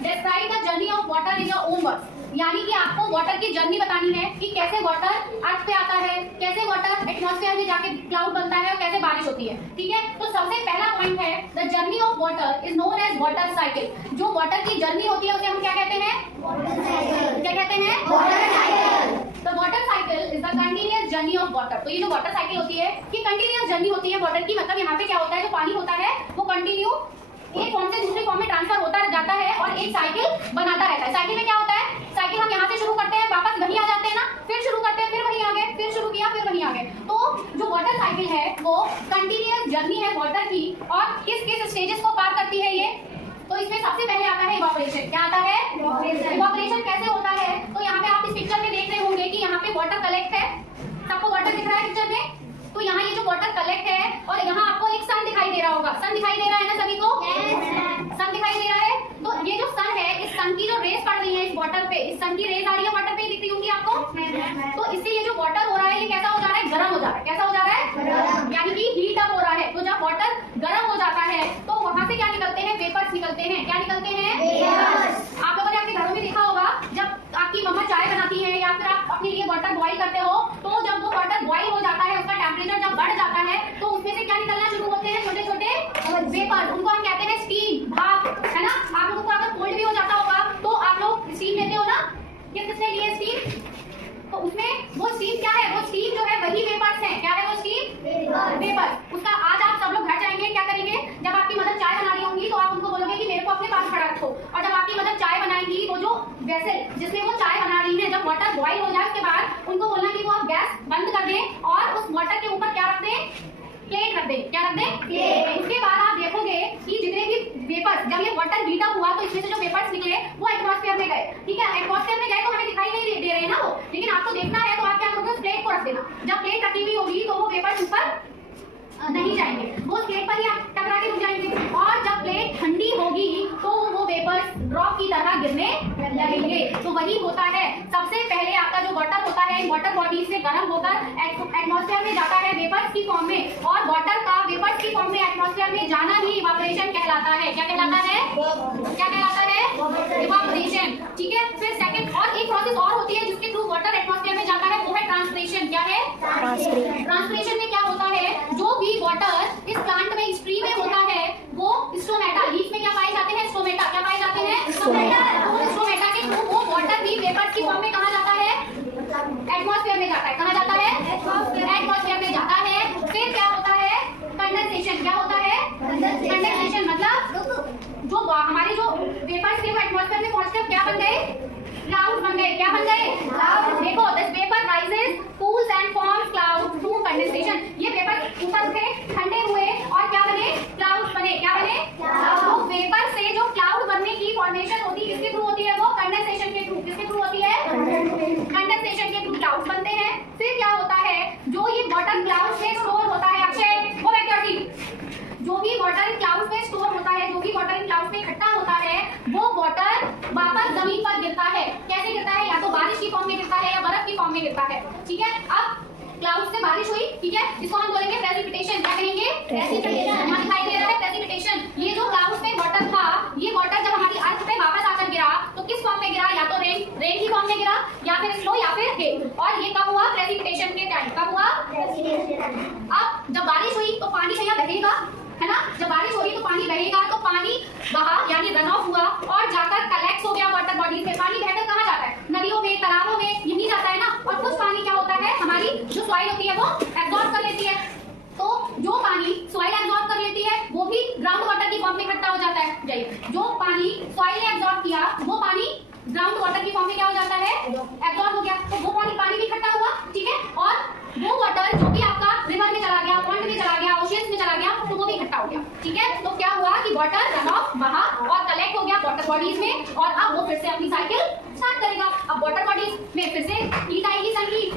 describe the journey of water in your own words. यानी कि आपको वाटर की जर्नी बतानी है कि कैसे वाटर अर्थ पे आता है, कैसे वाटर एटमॉस्फेयर में जाके क्लाउड बनता है और कैसे बारिश होती है। ठीक है, तो सबसे पहला पॉइंट है the journey of water is known as water cycle. जो वाटर की जर्नी होती है उसे हम क्या कहते हैं? क्या कहते हैं? Water cycle. The water cycle is the continuous journey of water. तो ये जो वाटर साइकिल होती है ये कंटिन्यूअस जर्नी होती है वाटर की। मतलब यहाँ पे क्या होता है, जो पानी होता है वो कंटिन्यू एक फॉर्म से दूसरे फॉर्म में ट्रांसफर होता जाता है और एक साइकिल बनाता रहता है। साइकिल में क्या होता है, साइकिल हम यहाँ से शुरू करते हैं, वापस वहीं आ जाते हैं ना, फिर शुरू करते हैं, फिर वहीं आ गए, फिर शुरू किया, फिर वहीं आ गए। तो जो वाटर साइकिल है वो कंटिन्यूअस जर्नी है वाटर की और किस किस स्टेजेस को पार करती है ये। तो इसमें सबसे पहले आता है इवापोरेशन। क्या आता है? इवापोरेशन कैसे होता है? तो यहाँ पे आप इस पिक्चर में देख रहे होंगे कि यहाँ पे वाटर कलेक्ट है। सबको वाटर दिख रहा है पिक्चर में? तो यहाँ ये जो वाटर कलेक्ट है और यहाँ आपको एक सन दिखाई दे रहा होगा। सन दिखाई दे रहा है ना सभी को? सन दिखाई दे रहा है। तो ये जो सन है, इस सन की जो रेस पड़ रही है इस वाटर पे, इस सन की रेस आ रही है वाटर पे, दिख रही होंगी आपको। तो इससे ये जो वाटर हो रहा है ये कैसा हो जा रहा है? गर्म हो जा रहा है। कैसा हो जा रहा है? यानी कि हीट अप हो रहा है। तो जब वाटर गर्म हो जाता है तो वहां से क्या निकलते हैं? वेपर्स निकलते हैं। क्या निकलते हैं? आप लोगों ने अपने घरों में देखा होगा, जब आपकी मम्मा चाय बनाती है या फिर आप अपने लिए वाटर बॉईल करते हो, तो जब वो वाटर बॉईल हो जाता है, उसका टेम्परेचर जब बढ़ जाता है तो उसमें से क्या निकलना शुरू होते हैं? छोटे छोटे वेपर। उनको हम कहते हैं स्टीम, भाप, है ना। आप लोगों को अगर कोल्ड भी हो जाता होगा तो आप लोग स्टीम लेते हो ना, किसने लिए स्टीम? तो उसमें वो स्टीम क्या है? वो स्टीम जो है वही वेपर्स हैं। क्या है वो स्टीम? वेपर। उसका आज आप सब लोग घर जाएंगे, क्या करेंगे? जब आपकी मदर चाय बना रही होंगी तो आप उनको बोलोगे कि मेरे को अपने पास खड़ा रखो। और जब आपकी मदर चाय बनाएंगी वो जो वेसल जिसमें वो चाय बना रही है, जब वाटर बॉईल हो जाए उसके बाद उनको बोलना कि वो आप गैस बंद कर दें और उस वाटर के ऊपर क्या रख दें? प्लेट रख दें। क्या रख दें? प्लेट। उसके बाद आप देखोगे कि जितने भी वेपर्स, जब ये वाटर हीट अप हुआ तो इसमें से जो वेपर्स निकले वो एटमॉस्फेयर में गए। ठीक है, एटमॉस्फेयर में गए तो हमें दिखाई नहीं दे रहे ना वो, लेकिन आपको देखना है तो आप क्या करोगे? उस प्लेट को रख देना। जब प्लेट रखी हुई होगी तो वो वेपर्स ऊपर नहीं जाएंगे, वो प्लेट पर ही आप टकरा के रुक जाएंगे। और जब प्लेट ठंडी होगी तो वो वेपर्स ड्रॉप की तरह गिरने लगेंगे। तो वही होता है, सबसे पहले आपका जो वाटर होता है वाटर बॉडी से गर्म होकर एटमॉस्फेयर में जाता है वेपर्स की फॉर्म में, और वाटर का वेपर्स की फॉर्म में एटमॉस्फेयर में जाना ही इवापोरेशन कहलाता है। क्या कहलाता है? क्या कहलाता है? इवापोरेशन। ठीक है, फिर सेकंड और एक प्रोसेस और होती है जिसके थ्रू वाटर एटमॉस्फेयर में जाता है, वो है ट्रांसपिरेशन। क्या है? ट्रांसपिरेशन में क्या होता है, जो भी वाटर इस प्लांट में स्ट्रीम में होता है वो स्ट्रोमेटा, लीफ में क्या पाए जाते हैं? स्ट्रोमेटा। क्या पाए जाते हैं? स्ट्रोमेटा। तो स्ट्रोमेटा के थ्रू वो वाटर भी वेपर्स की फॉर्म में कहाँ जाता है? एटमॉस्फेयर में जाता है। कहाँ जाता है? एटमॉस्फेयर में जाता है। फिर क्या होता है? कंडेंसेशन। क्या होता है? कंडेंसेशन मतलब जो हमारे जो वेपर्स थे वो एटमॉस्फेयर में पहुंचकर क्या बन गए? क्लाउड बन गए। क्या बन गए? देखो, this vapour rises, cools and forms cloud through condensation. ये वेपर ऊपर उठे, ठंडे हुए और क्या बने? क्लाउड बने। क्या बने? तो वेपर से जो क्लाउड बनने की फॉर्मेशन होती है किसके थ्रू होती है? वो कंडेंसेशन के थ्रू। किसके थ्रू होती है? कंडेंसेशन के थ्रू क्लाउड बनते हैं। फिर क्या होता है, जो ये वाटर क्लाउड में स्टोर होता है, अक्षय वो जो भी वाटर इन क्लाउड्स में स्टोर होता है, जो भी वाटर इन क्लाउड्स में इकट्ठा होता है, वो वाटर वापस जमीन पर गिरता है। कैसे गिरता है? या तो बारिश की फॉर्म में गिरता है या बर्फ की फॉर्म में गिरता है। ठीक है, अब क्लाउड से बारिश हुई, ठीक है, इसको हम बोलेंगे प्रेसिपिटेशन। क्या कहेंगे? प्रेसिपिटेशन। यहाँ दिखाई दे रहा है प्रेसिपिटेशन। ये जो क्लाउड में वाटर था, ये वाटर जब हमारी अर्थ पे वापस आकर गिरा तो किस फॉर्म में गिरा? या तो रेन की फॉर्म में गिरा, या फिर स्नो, या फिर हेल। और ये कब हुआ? प्रेसिपिटेशन के टाइम। कब हुआ? अब जब बारिश हुई तो पानी भैया बहेगा, है ना। जब बारिश हो रही तो पानी बहेगा, तो पानी बहा यानी रन ऑफ हुआ और जाकर कलेक्ट हो गया वाटर बॉडी से। पानी बहकर कहाँ जाता है? नदियों में, तालाबों में, यही जाता है ना। और कुछ पानी क्या होता है, हमारी जो सॉइल होती है वो एब्जॉर्ब कर लेती है। तो जो पानी सॉइल एब्जॉर्ब कर लेती है वो भी ग्राउंड वाटर की फॉर्म में इकट्ठा हो जाता है। जो पानी सॉइल ने एब्जॉर्ब किया वो पानी ग्राउंड वाटर की फॉर्म में क्या हो जाता है? एब्जॉर्ब हो गया। तो वो पानी भी इकट्ठा हुआ, ठीक है। और वो वाटर जो भी आपका रिवर में चला गया, पॉन्ड में चला गया, ओशियंस में चला गया, तो वो भी इकट्ठा हो गया। ठीक है, तो क्या हुआ कि वाटर रन ऑफ, बहा और कलेक्ट हो गया वाटर बॉडीज में, और अब वो फिर से अपनी साइकिल स्टार्ट करेगा। अब वाटर बॉडीज में फिर से हीट आएगी, सन की